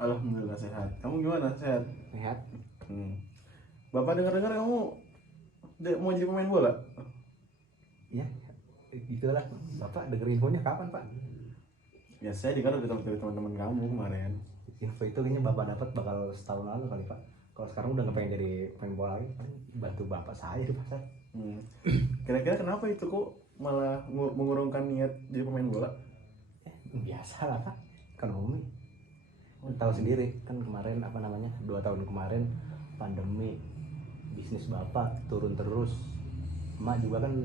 Alhamdulillah sehat. Kamu gimana, sehat? Sehat. Hmm. Bapak dengar-dengar kamu mau jadi pemain bola? Ya, itulah. Bapak denger infonya kapan, Pak? Ya saya dengar dari teman-teman kamu kemarin. Info itu kayaknya Bapak dapat bakal setahun lalu kali, Pak. Kalau sekarang udah nggak pengen jadi pemain bola lagi, paling bantu Bapak saya di pasar. Hmm. Kira-kira kenapa itu kok malah mengurungkan niat jadi pemain bola? Biasa lah, Pak. Ekonomi. Tahu sendiri kan kemarin 2 tahun kemarin pandemi, bisnis Bapak turun terus. Emak juga kan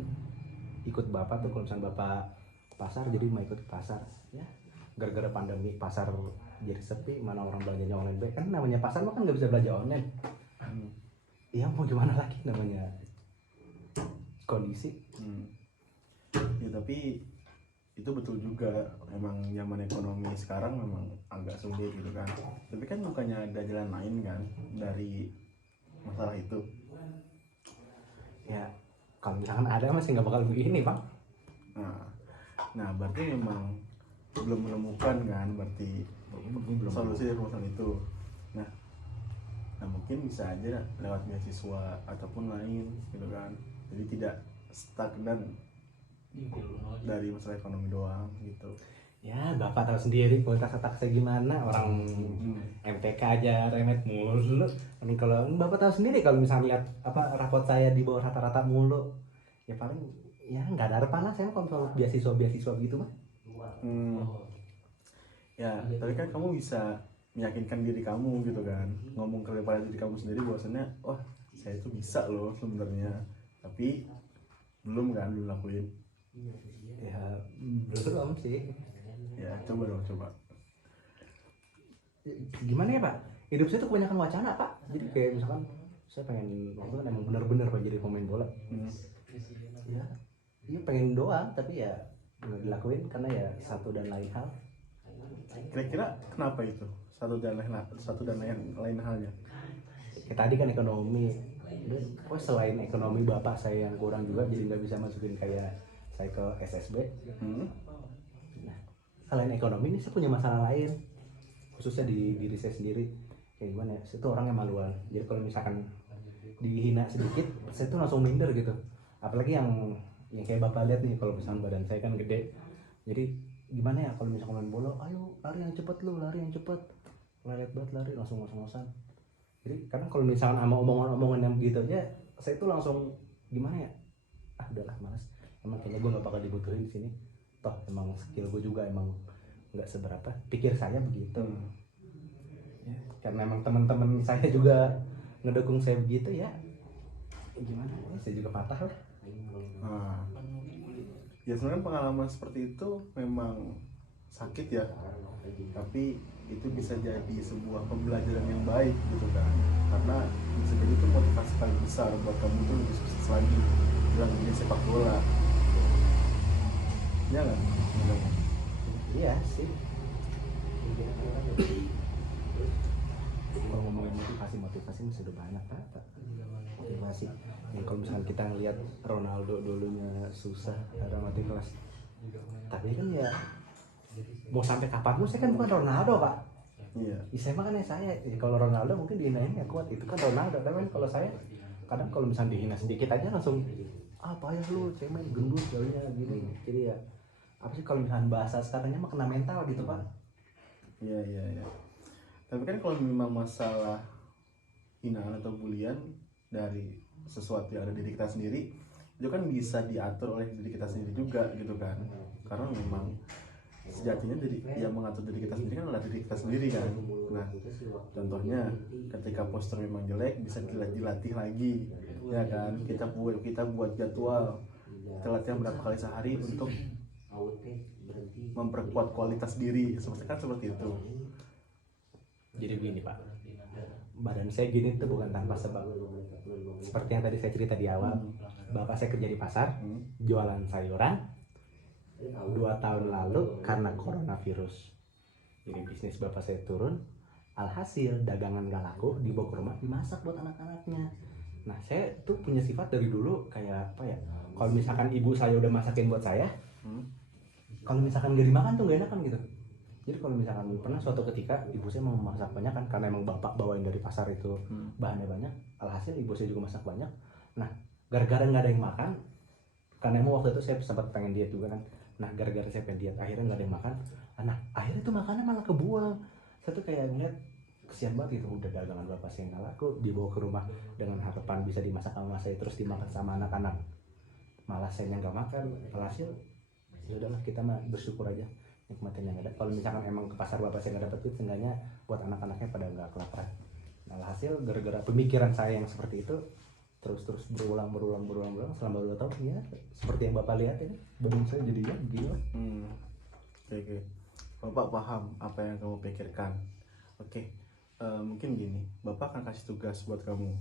ikut Bapak tuh, kalau misalnya Bapak ke pasar jadi emak ikut ke pasar. Ya, gara-gara pandemi pasar jadi sepi, mana orang belanjanya online baik. Kan namanya pasar mah kan nggak bisa belanja online. Iya, mau gimana lagi, namanya kondisi. Ya tapi itu betul juga, emang zaman ekonomi sekarang memang agak sulit gitu kan. Tapi kan bukannya ada jalan lain kan dari masalah itu. Ya, kalau misalkan ada masih nggak bakal begini, Bang. Nah berarti memang belum menemukan kan, berarti Belum. solusi dari permasalahan itu. Nah mungkin bisa aja lewat beasiswa ataupun lain gitu kan. Jadi tidak stagnan dari masalah ekonomi doang gitu. Ya, Bapak tahu sendiri kualitas otak saya gimana, orang MTK aja remet mulu. Ini kalau Bapak tahu sendiri, kalau misalnya lihat rapot saya di bawah rata-rata mulu, ya paling ya nggak ada harapan lah saya kalau soal beasiswa gitu mah. Ya tapi kan kamu bisa meyakinkan diri kamu gitu kan, ngomong kepada diri kamu sendiri bahwasannya wah saya itu bisa loh sebenarnya, tapi belum lakuin. Ya belum sih. Ya coba dong, coba. Gimana ya, Pak? Hidup saya tuh kebanyakan wacana, Pak. Jadi kayak misalkan saya pengen waktu kan emang benar-benar Pak jadi pemain bola. Ya, ini pengen doang, tapi ya nggak dilakuin karena ya satu dan lain hal. Kira-kira kenapa itu satu dan lain halnya? Kayak tadi kan ekonomi. Kok selain ekonomi Bapak saya yang kurang juga, jadi nggak bisa masukin kayak saya ke SSB. Nah, selain ekonomi ini saya punya masalah lain, khususnya di diri saya sendiri. Kayak gimana ya, saya tuh orangnya maluan. Jadi kalau misalkan dihina sedikit, saya tuh langsung minder gitu. Apalagi yang kayak Bapak lihat nih, kalau misalkan badan saya kan gede. Jadi gimana ya kalau misalkan main bola, ayo lari yang cepet lu, lari yang cepet. Lihat banget lari, langsung ngos-ngosan. Jadi kadang kalau misalkan sama omongan-omongan yang gitu aja, saya tuh langsung gimana ya, udahlah malas. Emang kayaknya gue nggak bakal dibutuhin di sini. Toh emang skill gue juga emang nggak seberapa. Pikir saya begitu. Ya, karena emang teman-teman saya juga ngedukung saya begitu ya. Gimana? Saya juga patah lah. Ya sebenarnya pengalaman seperti itu memang sakit ya, tapi itu bisa jadi sebuah pembelajaran yang baik gitu kan, karena bisa jadi itu motivasi paling besar buat kamu tuh lebih sukses lagi dalam dunia sepak bola. Ya nggak? Iya sih. Kalau ngomongin motivasi masih udah banyak, Pak. Motivasi. Ya, kalau misalkan kita ngelihat Ronaldo dulunya susah ada mati kelas. Tapi kan ya mau sampai kapan pun saya kan bukan Ronaldo, Pak. Iya. Saya mah kan saya. Kalau Ronaldo mungkin dihinain ya kuat, itu kan Ronaldo. Tapi kan kalau saya kadang kalau misalnya dihina sedikit aja langsung payah lu, cemen, gendut jauhnya gini. Jadi ya apa sih, kalau misalnya bahasa sekarangnya mah kena mental gitu, Pak. Iya. Tapi kan kalau memang masalah hinaan atau bulian dari sesuatu yang ada di diri kita sendiri, itu kan bisa diatur oleh diri kita sendiri juga gitu kan, karena memang sejatinya yang mengatur diri kita sendiri kan adalah diri kita sendiri kan. Nah contohnya ketika poster memang jelek, bisa dilatih lagi ya kan, kita buat jadwal, kita latihan berapa kali sehari untuk memperkuat kualitas diri, seperti itu. Jadi begini, Pak, badan saya gini tuh bukan tanpa sebab. Seperti yang tadi saya cerita di awal, bapak saya kerja di pasar, jualan sayuran. 2 tahun lalu karena coronavirus, jadi bisnis bapak saya turun. Alhasil dagangan gak laku, dibawa ke rumah dimasak buat anak-anaknya. Nah saya tuh punya sifat dari dulu kayak apa ya, kalau misalkan ibu saya udah masakin buat saya, kalau misalkan gak dimakan tuh gak enakan gitu. Jadi kalau misalkan pernah suatu ketika ibu saya mau masak banyak kan, karena emang bapak bawain dari pasar itu bahannya banyak, alhasil ibu saya juga masak banyak. Nah gara-gara nggak ada yang makan, karena emang waktu itu saya sempat pengen diet juga kan. Nah gara-gara saya pengen diet akhirnya nggak ada yang makan. Nah akhirnya tuh makannya malah kebuang. Saya tuh kayak ngeliat kesian banget gitu, udah dagangan bapak saya nggak laku dibawa ke rumah dengan harapan bisa dimasak sama saya terus dimakan sama anak-anak, malah saya nggak makan. Alhasil ya udahlah, kita mah bersyukur aja nikmatin yang ada. Kalau misalkan emang ke pasar bapak saya nggak dapet duit, seenggaknya buat anak-anaknya pada nggak kelaparan. Nah, alhasil gara-gara pemikiran saya yang seperti itu terus berulang selama 2 tahun ya, seperti yang bapak lihat ini badan saya jadinya begini. Oke. Bapak paham apa yang kamu pikirkan. Oke. Mungkin gini, bapak akan kasih tugas buat kamu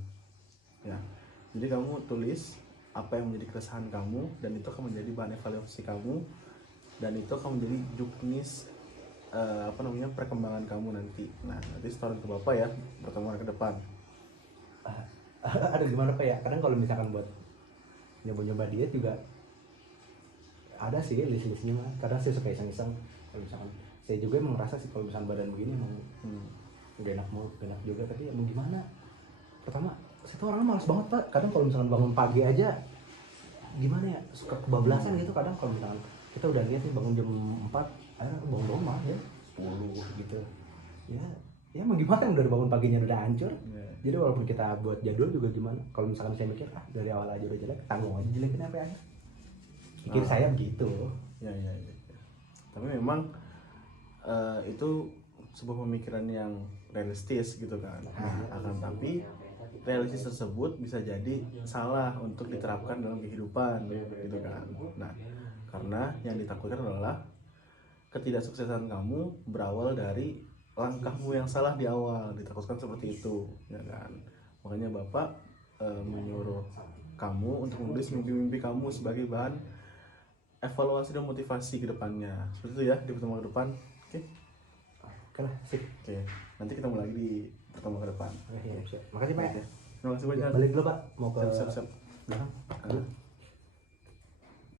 ya. Jadi kamu tulis apa yang menjadi keresahan kamu, dan itu akan menjadi bahan evaluasi kamu, dan itu akan menjadi juknis perkembangan kamu nanti. Nah nanti setoran ke bapak ya pertemuan ke depan. Ada gimana pak ya, kadang kalau misalkan buat nyoba diet juga ada sih list-listnya mah. Kadang saya suka iseng-iseng, kalau misalkan saya juga emang merasa sih kalau misalkan badan begini emang udah enak juga, tapi ya mau gimana. Pertama saya tuh orangnya malas banget pak, kadang kalau misalkan bangun pagi aja gimana ya, suka kebablasan gitu. Kadang kalau misalkan kita udah lihat nih bangun jam 4, akhirnya bangun mah ya 10 gitu ya mau gimana, udah bangun paginya udah hancur. Jadi walaupun kita buat jadwal juga gimana, kalau misalkan saya mikir dari awal aja udah jelek, tanggung aja jelekin apa ya, pikir saya begitu. Ya. Tapi memang itu sebuah pemikiran yang realistis gitu kan. Akan tapi realistis tersebut bisa jadi salah untuk diterapkan dalam kehidupan gitu kan. Nah karena yang ditakutkan adalah ketidaksuksesan kamu berawal dari langkahmu yang salah di awal, ditakutkan seperti itu ya kan. Makanya bapak menyuruh kamu untuk menulis mimpi-mimpi kamu sebagai bahan evaluasi dan motivasi ke depannya. Seperti itu ya di pertemuan ke depan. Oke lah, sip. Oke, nanti ketemu lagi di pertemuan ke depan. Siap. Makasih pak. Terima kasih banyak. Balik dulu pak, mau ke Siap. belakang.